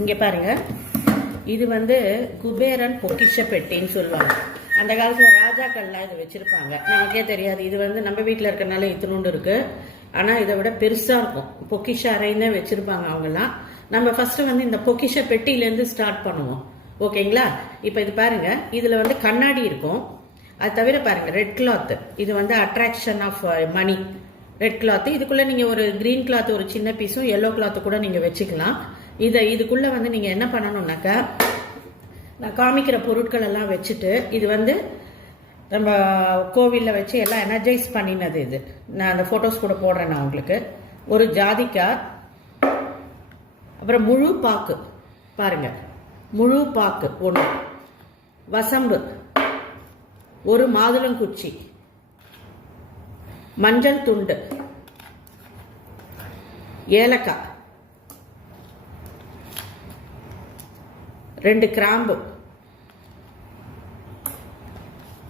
இங்கே பாருங்க. இது வந்து குபேரன் பொக்கிஷ பெட்டின்னு சொல்லுவாங்க. அந்த காலத்தில் ராஜாக்கள்லாம் இதை வச்சுருப்பாங்க. நமக்கே தெரியாது. இது வந்து நம்ம வீட்டில் இருக்கிறனால இத்தினோண்டு இருக்குது ஆனால் இதை விட பெருசாக இருக்கும். பொக்கிஷ அறைன்னு வச்சுருப்பாங்க அவங்கெல்லாம். நம்ம ஃபஸ்ட்டு வந்து இந்த பொக்கிஷ பெட்டியிலேருந்து ஸ்டார்ட் பண்ணுவோம். ஓகேங்களா? இப்போ இது பாருங்க. இதில் வந்து கண்ணாடி இருக்கும். அது தவிர பாருங்கள் ரெட் கிளாத் இது வந்து attraction of money red cloth இதுக்குள்ளே நீங்கள் ஒரு க்ரீன் கிளாத் ஒரு சின்ன பீஸும் எல்லோ கிளாத்து கூட நீங்கள் வச்சுக்கலாம். இதை இதுக்குள்ளே வந்து நீங்கள் என்ன பண்ணணும்னாக்கா நான் காமிக்கிற பொருட்கள் எல்லாம் வச்சுட்டு இது வந்து நம்ம கோவிலில் வச்சு எல்லாம் எனர்ஜைஸ் பண்ணினது இது. நான் அந்த ஃபோட்டோஸ் கூட போடுறேன் நான் உங்களுக்கு. ஒரு ஜாதிக்காய் அப்புறம் முழு பாக்கு. பாருங்க. முழு பாக்கு ஒன்று வசம்பு. ஒரு மாதுளங்குச்சி. மஞ்சள் துண்டு. ஏலக்காய். ரெண்டு கிராம்பு.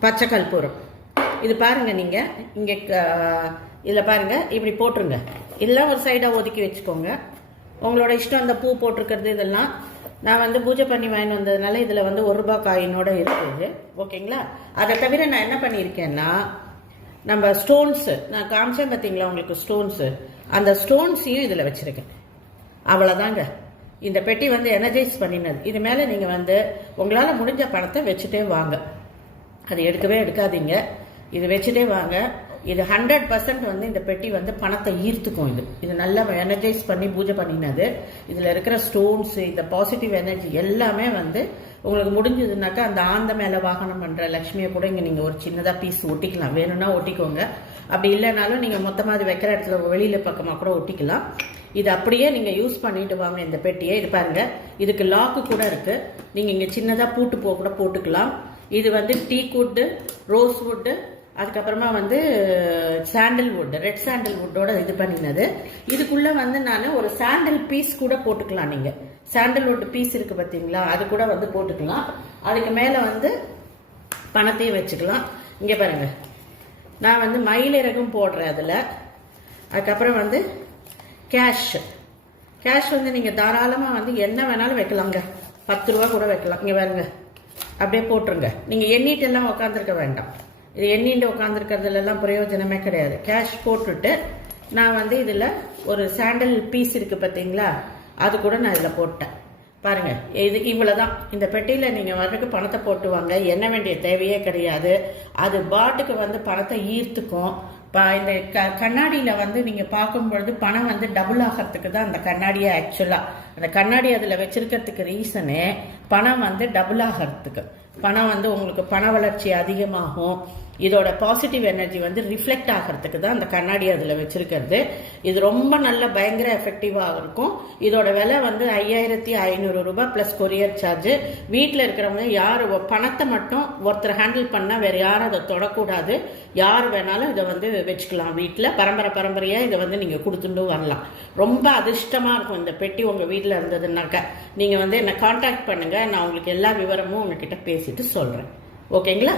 பச்சை கற்பூரம் இது பாருங்கள் நீங்கள் இங்கே இதில் பாருங்கள் இப்படி போட்டுருங்க. இதெல்லாம் ஒரு சைடாக ஒதுக்கி வச்சுக்கோங்க. உங்களோட இஷ்டம் அந்த பூ போட்டிருக்கிறது இதெல்லாம். நான் வந்து பூஜை பண்ணி வாங்கிட்டு வந்ததுனால இதில் வந்து ஒரு ரூபாய் காயினோட இருக்குது. ஓகேங்களா? அதை தவிர நான் என்ன பண்ணியிருக்கேன்னா நம்ம ஸ்டோன்ஸு நான் காமிச்சேன் பார்த்தீங்களா உங்களுக்கு ஸ்டோன்ஸு அந்த ஸ்டோன்ஸையும் இதில் வச்சுருக்கேன். அவ்வளோதாங்க இந்த பெட்டி வந்து எனர்ஜைஸ் பண்ணினது. இது மேலே நீங்கள் வந்து உங்களால் முடிஞ்ச பணத்தை வச்சுட்டே வாங்க. அது எடுக்கவே எடுக்காதீங்க. இது வச்சுட்டே வாங்க. இது ஹண்ட்ரட் பர்சன்ட் வந்து இந்த பெட்டி வந்து பணத்தை ஈர்த்துக்கும் இது. இது நல்லா எனர்ஜைஸ் பண்ணி பூஜை பண்ணினது. இதில் இருக்கிற ஸ்டோன்ஸ் இந்த பாசிட்டிவ் எனர்ஜி எல்லாமே வந்து உங்களுக்கு முடிஞ்சதுனாக்கா அந்த ஆந்த மேலே வாகனம் பண்ணுற லக்ஷ்மியை கூட இங்கே நீங்கள் ஒரு சின்னதாக பீஸ் ஒட்டிக்கலாம். வேணும்னா ஒட்டிக்கோங்க. அப்படி இல்லைனாலும் நீங்கள் மொத்தமாக அது வைக்கிற இடத்துல வெளியில் பக்கமாக கூட ஒட்டிக்கலாம். இது அப்படியே நீங்கள் யூஸ் பண்ணிட்டு வாங்க இந்த பெட்டியை. இது பாருங்க இதுக்கு லாக்கு கூட இருக்கு. நீங்கள் இங்கே சின்னதாக பூட்டு போ கூட போட்டுக்கலாம். இது வந்து டீ குட்டு ரோஸ் வுட்டு அதுக்கப்புறமா வந்து சாண்டல்வுட் ரெட் சாண்டல்வுட்டோட இது பண்ணினது. இதுக்குள்ளே வந்து நான் ஒரு சாண்டில் பீஸ் கூட போட்டுக்கலாம் நீங்கள் சாண்டில்வுட் பீஸ் இருக்குது பார்த்தீங்களா அது கூட வந்து போட்டுக்கலாம். அதுக்கு மேலே வந்து பணத்தையும் வச்சுக்கலாம். இங்கே பாருங்கள் நான் வந்து மயிலிறகும் போடுறேன் அதில். அதுக்கப்புறம் வந்து கேஷ் கேஷ் வந்து நீங்கள் தாராளமாக வந்து என்ன வேணாலும் வைக்கலாங்க பத்து ரூபா கூட வைக்கலாம். இங்கே பாருங்க. அப்படியே போட்டுருங்க. நீங்கள் எண்ணிட்டு எல்லாம் உட்காந்துருக்க வேண்டாம். இது எண்ணிட்டு உட்காந்துருக்கறதுலெல்லாம் பிரயோஜனமே கிடையாது. கேஷ் போட்டுட்டு நான் வந்து இதில் ஒரு சாண்டல் பீஸ் இருக்குது பார்த்தீங்களா? அது கூட நான் இதில் போட்டேன். பாருங்கள் இது இவ்வளவுதான். இந்த பெட்டியில் நீங்கள் வர்றதுக்கு பணத்தை போட்டு வாங்க எண்ண வேண்டிய தேவையே கிடையாது. அது பாட்டுக்கு வந்து பணத்தை ஈர்த்துக்கும். இந்த க கண்ணாடியில் வந்து நீங்கள் பார்க்கும்பொழுது பணம் வந்து டபுள் ஆகிறதுக்கு தான் அந்த கண்ணாடியை ஆக்சுவலாக அந்த கண்ணாடி அதில் வச்சுருக்கிறதுக்கு ரீசனு பணம் வந்து டபுள் ஆகிறதுக்கு. பணம் வந்து உங்களுக்கு பண வளர்ச்சி அதிகமாகும். இதோட பாசிட்டிவ் எனர்ஜி வந்து ரிஃப்ளெக்ட் ஆகிறதுக்கு தான் அந்த கண்ணாடி அதில் வச்சுருக்கிறது. இது ரொம்ப நல்ல பயங்கர எஃபெக்டிவாக இருக்கும். இதோட விலை வந்து ஐயாயிரத்தி ஐநூறு ரூபாய் ப்ளஸ் கொரியர் சார்ஜ் வீட்டில் இருக்கிறவங்க யார் பணத்தை மட்டும் ஒருத்தர் ஹேண்டில் பண்ணால் வேறு யாரும் அதை தொடக்கூடாது. யார் வேணாலும் இதை வந்து வச்சுக்கலாம் வீட்டில் பரம்பரை பரம்பரையாக இதை வந்து நீங்கள் கொடுத்துட்டு வரலாம். ரொம்ப அதிர்ஷ்டமாக இருக்கும் இந்த பெட்டி உங்கள் வீட்டில் இருந்ததுன்னாக்கா. நீங்கள் வந்து என்னை காண்டாக்ட் பண்ணுங்கள் நான் உங்களுக்கு எல்லா விவரமும் உங்ககிட்ட பேசிட்டு சொல்கிறேன் ஓகேங்களா?